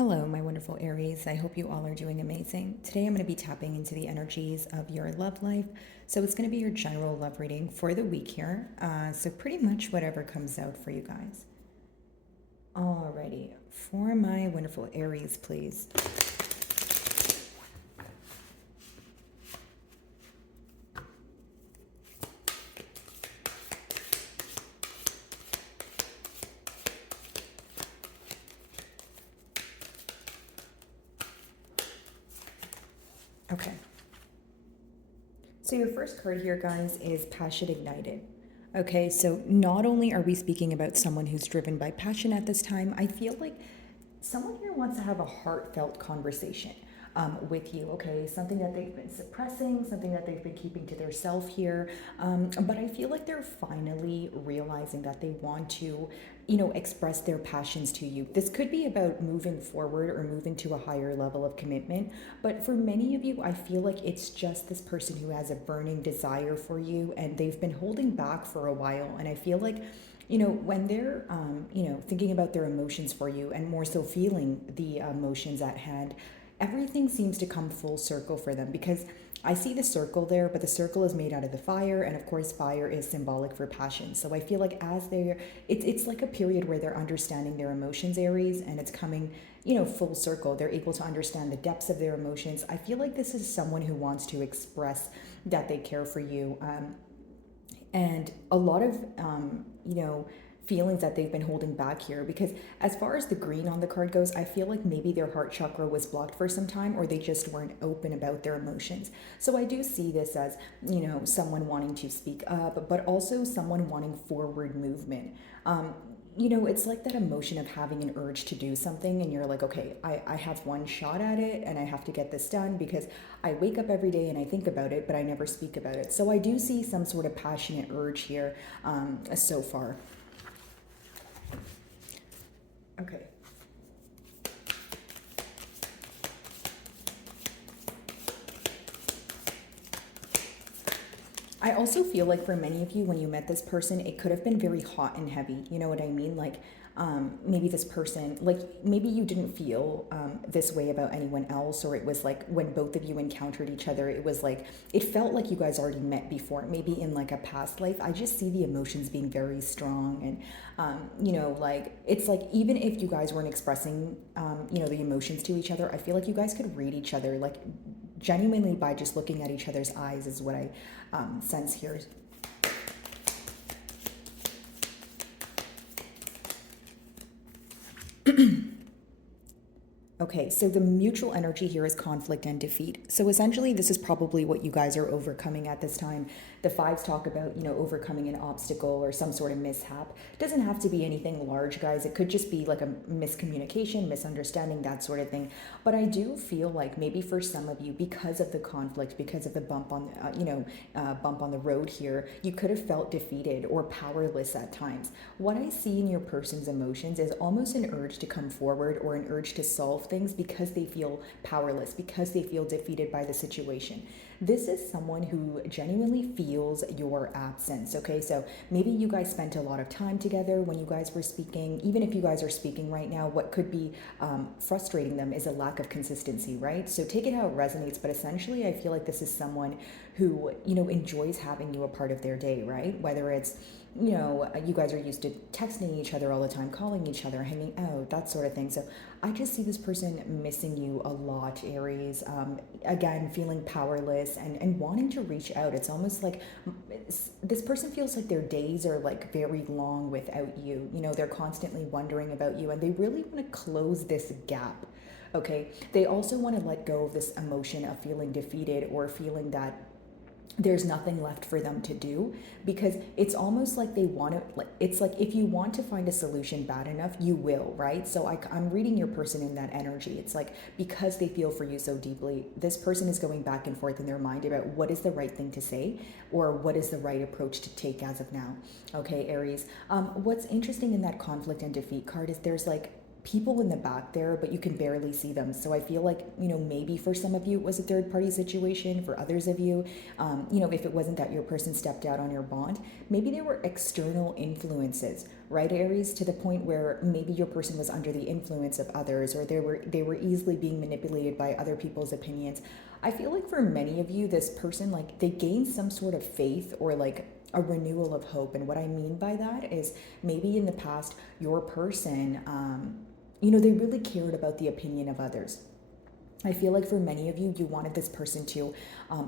Hello, my wonderful Aries. I hope you all are doing amazing. Today I'm going to be tapping into the energies of your love life. So it's going to be your general love reading for the week here. So pretty much whatever comes out for you guys. Alrighty, for my wonderful Aries, please. Okay. So your first card here, guys, is Passion Ignited. Okay, so not only are we speaking about someone who's driven by passion at this time, I feel like someone here wants to have a heartfelt conversation with you, okay? Something that they've been suppressing, something that they've been keeping to themselves here. But I feel like they're finally realizing that they want to, express their passions to you. This could be about moving forward or moving to a higher level of commitment. But for many of you, I feel like it's just this person who has a burning desire for you and they've been holding back for a while. And I feel like when they're, thinking about their emotions for you and more so feeling the emotions at hand, everything seems to come full circle for them because I see the circle there, but the circle is made out of the fire, and of course, fire is symbolic for passion. So I feel like as it's like a period where they're understanding their emotions, Aries, and it's coming, full circle. They're able to understand the depths of their emotions. I feel like this is someone who wants to express that they care for you. And a lot of feelings that they've been holding back here, because as far as the green on the card goes, I feel like maybe their heart chakra was blocked for some time, or they just weren't open about their emotions. So I do see this as someone wanting to speak up, but also someone wanting forward movement. It's like that emotion of having an urge to do something, and you're like, okay, I have one shot at it, and I have to get this done because I wake up every day and I think about it, but I never speak about it. So I do see some sort of passionate urge here so far. Okay. I also feel like for many of you, when you met this person, it could have been very hot and heavy. You know what I mean? Like, maybe this person, like, maybe you didn't feel this way about anyone else, or it was like when both of you encountered each other, it was like, it felt like you guys already met before, maybe in like a past life. I just see the emotions being very strong. And, like, it's like, even if you guys weren't expressing, the emotions to each other, I feel like you guys could read each other, like, genuinely by just looking at each other's eyes, is what I sense here. Okay, so the mutual energy here is conflict and defeat. So essentially, this is probably what you guys are overcoming at this time. The fives talk about, overcoming an obstacle or some sort of mishap. It doesn't have to be anything large, guys. It could just be like a miscommunication, misunderstanding, that sort of thing. But I do feel like maybe for some of you, because of the conflict, because of the bump on, bump on the road here, you could have felt defeated or powerless at times. What I see in your person's emotions is almost an urge to come forward or an urge to solve things because they feel powerless, because they feel defeated by the situation. This is someone who genuinely feels your absence, okay? So maybe you guys spent a lot of time together when you guys were speaking. Even if you guys are speaking right now, what could be frustrating them is a lack of consistency, right? So take it how it resonates, but essentially I feel like this is someone who, enjoys having you a part of their day, right? Whether it's you guys are used to texting each other all the time, calling each other, hanging out, that sort of thing. So I just see this person missing you a lot, Aries. Again, feeling powerless and wanting to reach out. It's almost like this person feels like their days are like very long without you. They're constantly wondering about you, and they really want to close this gap. Okay. They also want to let go of this emotion of feeling defeated or feeling that there's nothing left for them to do, because it's almost like they want to, like, it's like if you want to find a solution bad enough, you will, right? So I'm reading your person in that energy. It's like, because they feel for you so deeply, this person is going back and forth in their mind about what is the right thing to say or what is the right approach to take as of now. Okay, Aries. What's interesting in that conflict and defeat card is there's like people in the back there, but you can barely see them. So I feel like, maybe for some of you it was a third party situation. For others of you, if it wasn't that your person stepped out on your bond, maybe there were external influences, right, Aries, to the point where maybe your person was under the influence of others, or they were easily being manipulated by other people's opinions. I feel like for many of you, this person, like, they gained some sort of faith or like a renewal of hope. And what I mean by that is maybe in the past, your person, they really cared about the opinion of others. I feel like for many of you, you wanted this person to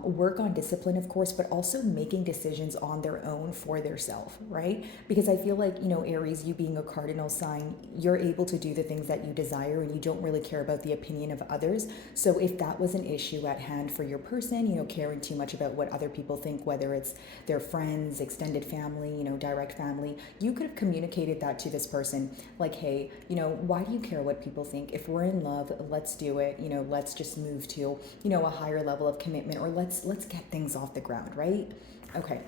work on discipline, of course, but also making decisions on their own for their self, right? Because I feel like, Aries, you being a cardinal sign, you're able to do the things that you desire and you don't really care about the opinion of others. So if that was an issue at hand for your person, caring too much about what other people think, whether it's their friends, extended family, direct family, you could have communicated that to this person. Like, hey, why do you care what people think? If we're in love, let's do it. Let's just move to, a higher level of commitment, or let's get things off the ground, right? Okay.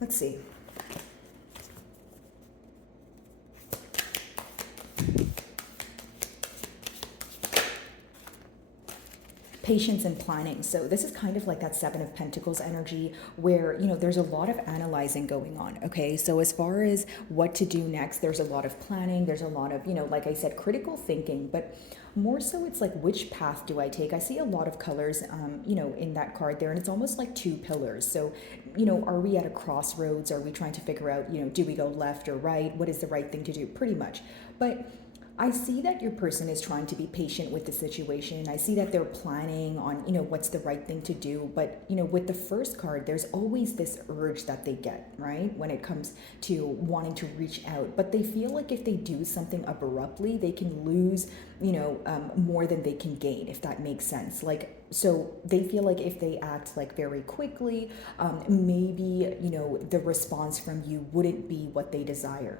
Let's see. Patience and planning. So this is kind of like that Seven of Pentacles energy where, there's a lot of analyzing going on. Okay. So as far as what to do next, there's a lot of planning. There's a lot of, like I said, critical thinking, but more so it's like, which path do I take? I see a lot of colors, in that card there, and it's almost like two pillars. So, are we at a crossroads? Are we trying to figure out, do we go left or right? What is the right thing to do? Pretty much. But I see that your person is trying to be patient with the situation. I see that they're planning on, what's the right thing to do. But, with the first card, there's always this urge that they get, right? When it comes to wanting to reach out. But they feel like if they do something abruptly, they can lose, more than they can gain, if that makes sense. Like, so they feel like if they act like very quickly, maybe, the response from you wouldn't be what they desire.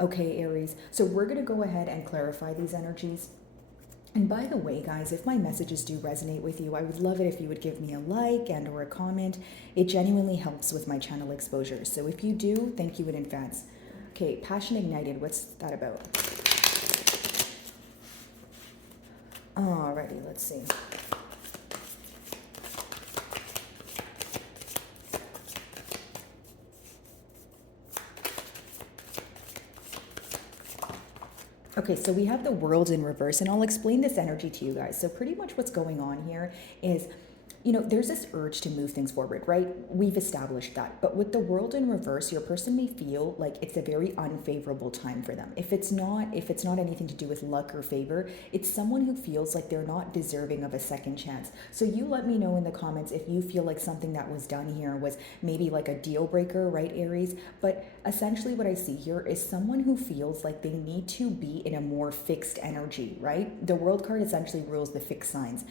Okay, Aries. So we're going to go ahead and clarify these energies. And by the way, guys, if my messages do resonate with you, I would love it if you would give me a like and or a comment. It genuinely helps with my channel exposure. So if you do, thank you in advance. Okay, Passion Ignited. What's that about? Alrighty, let's see. Okay, so we have the World in reverse, and I'll explain this energy to you guys. So pretty much what's going on here is, there's this urge to move things forward, right? We've established that. But with the World in reverse, your person may feel like it's a very unfavorable time for them. If it's not anything to do with luck or favor, it's someone who feels like they're not deserving of a second chance. So you let me know in the comments if you feel like something that was done here was maybe like a deal breaker, right, Aries? But essentially what I see here is someone who feels like they need to be in a more fixed energy, right? The World card essentially rules the fixed signs.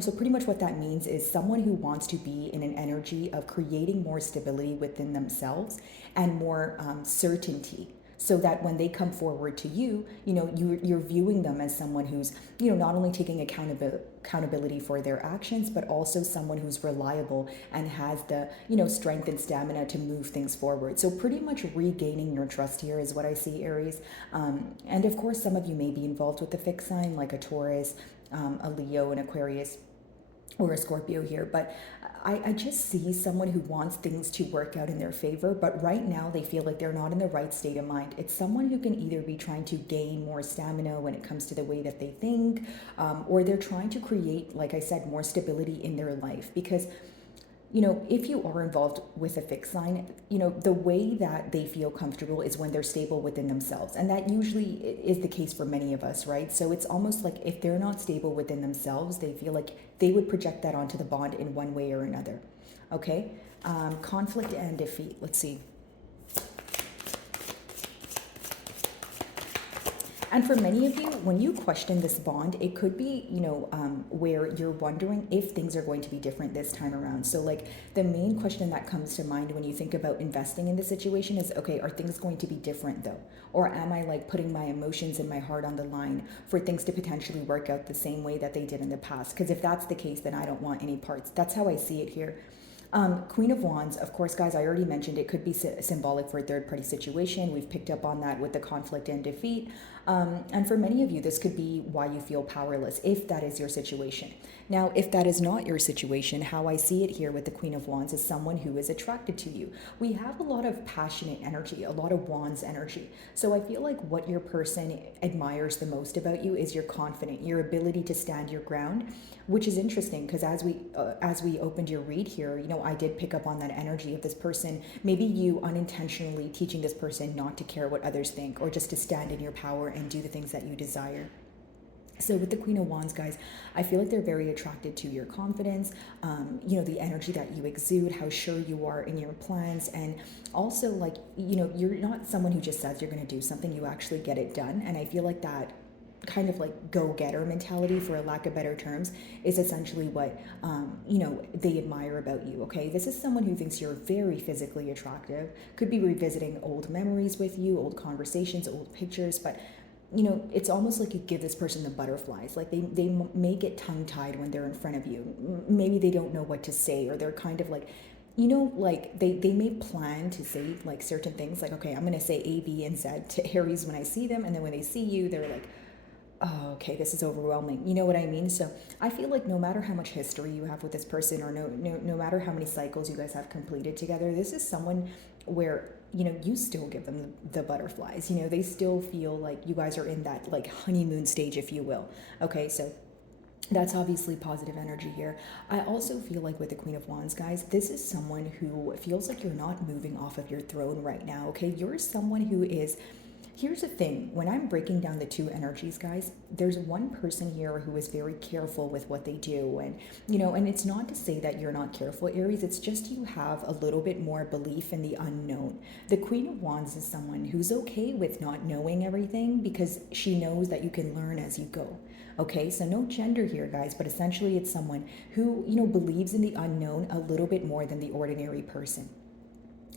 So pretty much what that means is someone who wants to be in an energy of creating more stability within themselves and more certainty, so that when they come forward to you, you're viewing them as someone who's, not only taking accountability for their actions, but also someone who's reliable and has the, strength and stamina to move things forward. So pretty much regaining your trust here is what I see, Aries. And of course, some of you may be involved with the fixed sign, like a Taurus, a Leo, an Aquarius, or a Scorpio here, but I just see someone who wants things to work out in their favor, but right now they feel like they're not in the right state of mind. It's someone who can either be trying to gain more stamina when it comes to the way that they think, or they're trying to create, like I said, more stability in their life. Because if you are involved with a fixed sign, the way that they feel comfortable is when they're stable within themselves. And that usually is the case for many of us, right? So it's almost like if they're not stable within themselves, they feel like they would project that onto the bond in one way or another. Okay? Conflict and defeat. Let's see. And for many of you, when you question this bond, it could be, where you're wondering if things are going to be different this time around. So like the main question that comes to mind when you think about investing in the situation is, okay, are things going to be different though? Or am I like putting my emotions and my heart on the line for things to potentially work out the same way that they did in the past? Because if that's the case, then I don't want any parts. That's how I see it here. Queen of Wands, of course, guys, I already mentioned it could be symbolic for a third party situation. We've picked up on that with the conflict and defeat. And for many of you, this could be why you feel powerless, if that is your situation. Now, if that is not your situation, how I see it here with the Queen of Wands is someone who is attracted to you. We have a lot of passionate energy, a lot of Wands energy. So I feel like what your person admires the most about you is your confidence, your ability to stand your ground, which is interesting because as we opened your read here, I did pick up on that energy of this person. Maybe you unintentionally teaching this person not to care what others think, or just to stand in your power and do the things that you desire. So with the Queen of Wands, guys, I feel like they're very attracted to your confidence, the energy that you exude, how sure you are in your plans, and also like, you're not someone who just says you're going to do something, you actually get it done. And I feel like that kind of like go-getter mentality, for a lack of better terms, is essentially what they admire about you. Okay, this is someone who thinks you're very physically attractive, could be revisiting old memories with you, old conversations, old pictures, but it's almost like you give this person the butterflies. Like they may get tongue-tied when they're in front of you. Maybe they don't know what to say, or they're kind of like, like they may plan to say like certain things, like, okay, I'm going to say A, B, and Z to Aries when I see them. And then when they see you, they're like, oh, okay, this is overwhelming. You know what I mean? So I feel like no matter how much history you have with this person, or no matter how many cycles you guys have completed together, this is someone where you still give them the butterflies. They still feel like you guys are in that like honeymoon stage, if you will. Okay, so that's obviously positive energy here. I also feel like with the Queen of Wands, guys, this is someone who feels like you're not moving off of your throne right now. Okay, you're someone who is. Here's the thing, when I'm breaking down the two energies, guys, there's one person here who is very careful with what they do. And, and it's not to say that you're not careful, Aries, it's just you have a little bit more belief in the unknown. The Queen of Wands is someone who's okay with not knowing everything because she knows that you can learn as you go. Okay, so no gender here, guys, but essentially it's someone who, believes in the unknown a little bit more than the ordinary person.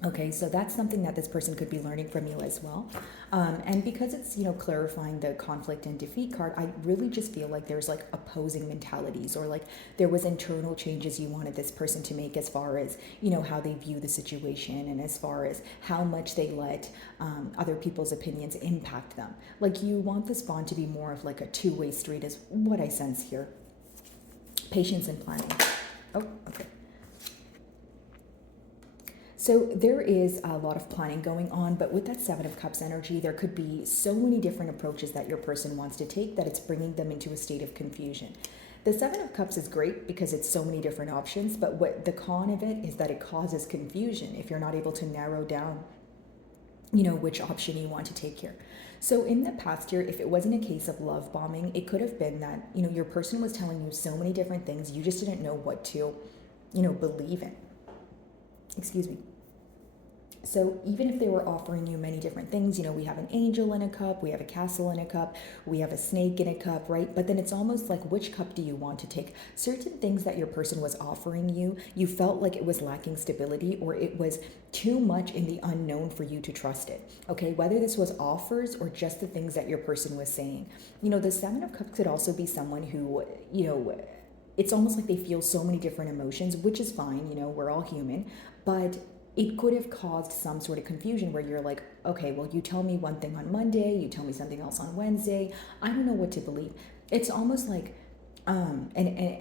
Okay, so that's something that this person could be learning from you as well. And because it's, clarifying the conflict and defeat card, I really just feel like there's like opposing mentalities, or like there was internal changes you wanted this person to make as far as, how they view the situation, and as far as how much they let other people's opinions impact them. Like you want this bond to be more of like a two-way street is what I sense here. Patience and planning. Oh, okay. So there is a lot of planning going on, but with that Seven of Cups energy, there could be so many different approaches that your person wants to take that it's bringing them into a state of confusion. The Seven of Cups is great because it's so many different options, but what the con of it is that it causes confusion if you're not able to narrow down, which option you want to take here. So in the past year, if it wasn't a case of love bombing, it could have been that, your person was telling you so many different things, you just didn't know what to, believe in. Excuse me. So even if they were offering you many different things, we have an angel in a cup, we have a castle in a cup, we have a snake in a cup, right? But then it's almost like, which cup do you want to take? Certain things that your person was offering you, you felt like it was lacking stability, or it was too much in the unknown for you to trust it. Okay, whether this was offers or just the things that your person was saying. The Seven of Cups could also be someone who, it's almost like they feel so many different emotions, which is fine, we're all human, but it could have caused some sort of confusion where you're like, okay, well, you tell me one thing on Monday, you tell me something else on Wednesday. I don't know what to believe. It's almost like an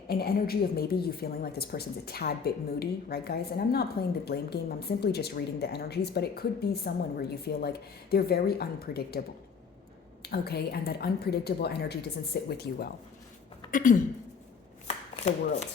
energy of maybe you feeling like this person's a tad bit moody, right, guys? And I'm not playing the blame game. I'm simply just reading the energies, but it could be someone where you feel like they're very unpredictable. Okay, and that unpredictable energy doesn't sit with you well. The World.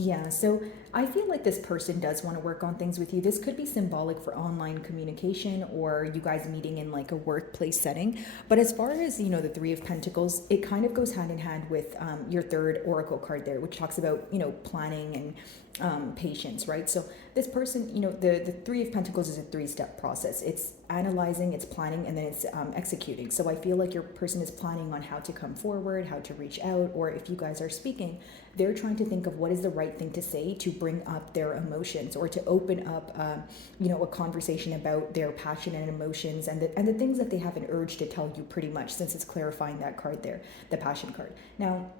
Yeah, so I feel like this person does want to work on things with you. This could be symbolic for online communication, or you guys meeting in like a workplace setting. But as far as, the Three of Pentacles, it kind of goes hand in hand with your third oracle card there, which talks about, planning and patience, right? So this person, the Three of Pentacles is a 3-step process. It's analyzing, it's planning, and then it's executing. So I feel like your person is planning on how to come forward, how to reach out, or if you guys are speaking, they're trying to think of what is the right thing to say to bring up their emotions, or to open up, a conversation about their passion and emotions, and the things that they have an urge to tell you, pretty much, since it's clarifying that card there, the passion card. Now,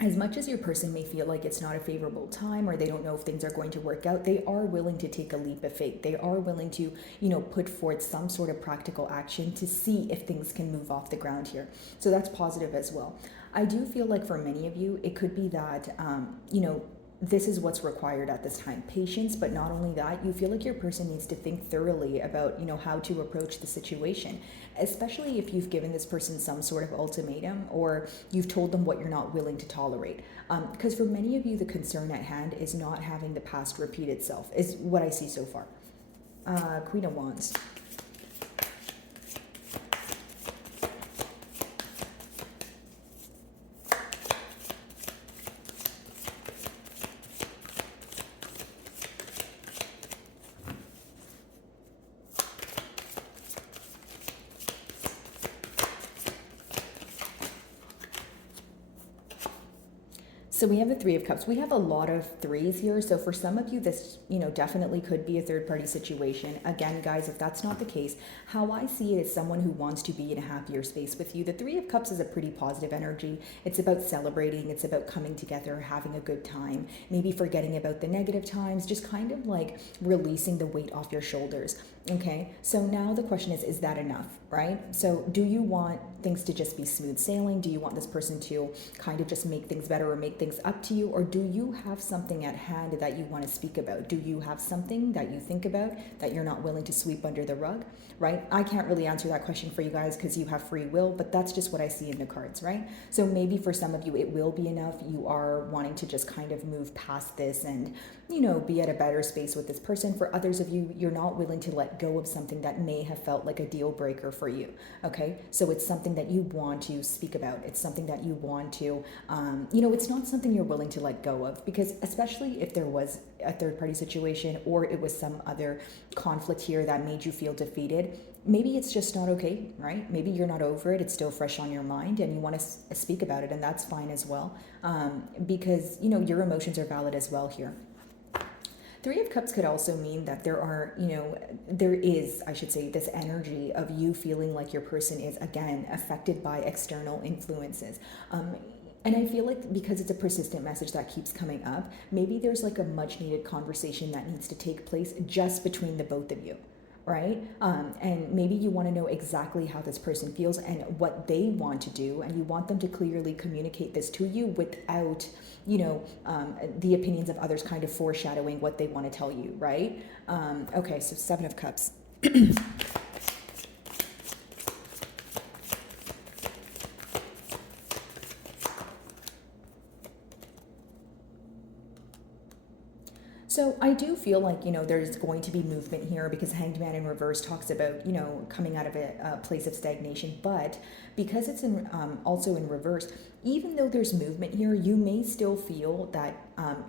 as much as your person may feel like it's not a favorable time, or they don't know if things are going to work out, they are willing to take a leap of faith. They are willing to, put forth some sort of practical action to see if things can move off the ground here. So that's positive as well. I do feel like for many of you, it could be that, this is what's required at this time, patience. But not only that, you feel like your person needs to think thoroughly about, how to approach the situation, especially if you've given this person some sort of ultimatum, or you've told them what you're not willing to tolerate. Because for many of you, the concern at hand is not having the past repeat itself, is what I see so far. Queen of Wands. So we have the Three of Cups. We have a lot of threes here. So for some of you, this, definitely could be a third party situation. Again, guys, if that's not the case, how I see it is someone who wants to be in a happier space with you. The Three of Cups is a pretty positive energy. It's about celebrating. It's about coming together, having a good time, maybe forgetting about the negative times, just kind of like releasing the weight off your shoulders. Okay, so now the question is that enough, right? So do you want things to just be smooth sailing? Do you want this person to kind of just make things better or make things up to you? Or do you have something at hand that you want to speak about? Do you have something that you think about that you're not willing to sweep under the rug, right? I can't really answer that question for you guys because you have free will, but that's just what I see in the cards, right? So maybe for some of you, it will be enough. You are wanting to just kind of move past this and, be at a better space with this person. For others of you, you're not willing to let go of something that may have felt like a deal breaker for you. Okay, so it's something that you want to speak about. It's something that you want to, it's not something you're willing to let go of, because especially if there was a third party situation, or it was some other conflict here that made you feel defeated, maybe it's just not okay, right? Maybe you're not over it. It's still fresh on your mind and you want to speak about it, and that's fine as well, because, your emotions are valid as well here. Three of Cups could also mean that there is, I should say, this energy of you feeling like your person is, again, affected by external influences. And I feel like because it's a persistent message that keeps coming up, maybe there's like a much needed conversation that needs to take place just between the both of you. Right? And maybe you want to know exactly how this person feels and what they want to do, and you want them to clearly communicate this to you without, the opinions of others kind of foreshadowing what they want to tell you, right? Okay, so Seven of Cups. So I do feel like, there's going to be movement here, because Hanged Man in reverse talks about, coming out of a place of stagnation. But because it's also in reverse, even though there's movement here, you may still feel that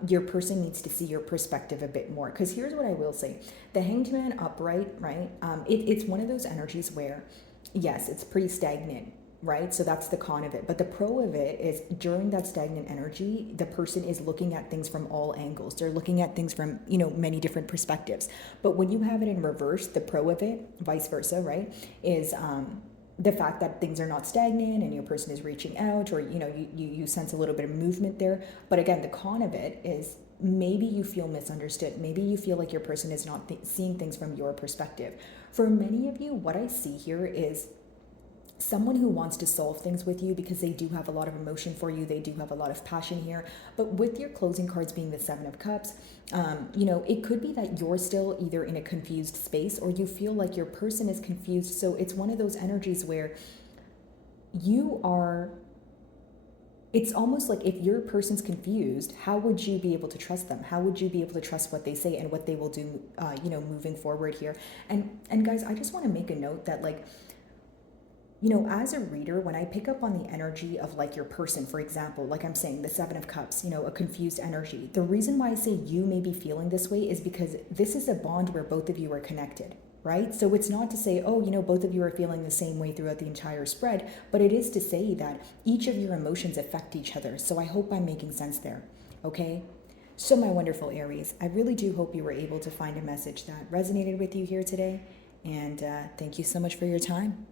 your person needs to see your perspective a bit more. Because here's what I will say. The Hanged Man upright, right? It's one of those energies where, yes, it's pretty stagnant, right? So that's the con of it. But the pro of it is, during that stagnant energy, the person is looking at things from all angles. They're looking at things from, many different perspectives. But when you have it in reverse, the pro of it, vice versa, right, is the fact that things are not stagnant and your person is reaching out, or, you sense a little bit of movement there. But again, the con of it is, maybe you feel misunderstood. Maybe you feel like your person is not seeing things from your perspective. For many of you, what I see here is someone who wants to solve things with you, because they do have a lot of emotion for you. They do have a lot of passion here. But with your closing cards being the Seven of Cups, it could be that you're still either in a confused space, or you feel like your person is confused. So it's one of those energies where it's almost like, if your person's confused, how would you be able to trust them? How would you be able to trust what they say and what they will do, moving forward here? And guys, I just want to make a note that, like, as a reader, when I pick up on the energy of like your person, for example, like I'm saying, the Seven of Cups, a confused energy. The reason why I say you may be feeling this way is because this is a bond where both of you are connected, right? So it's not to say, oh, both of you are feeling the same way throughout the entire spread, but it is to say that each of your emotions affect each other. So I hope I'm making sense there, okay? So, my wonderful Aries, I really do hope you were able to find a message that resonated with you here today. And thank you so much for your time.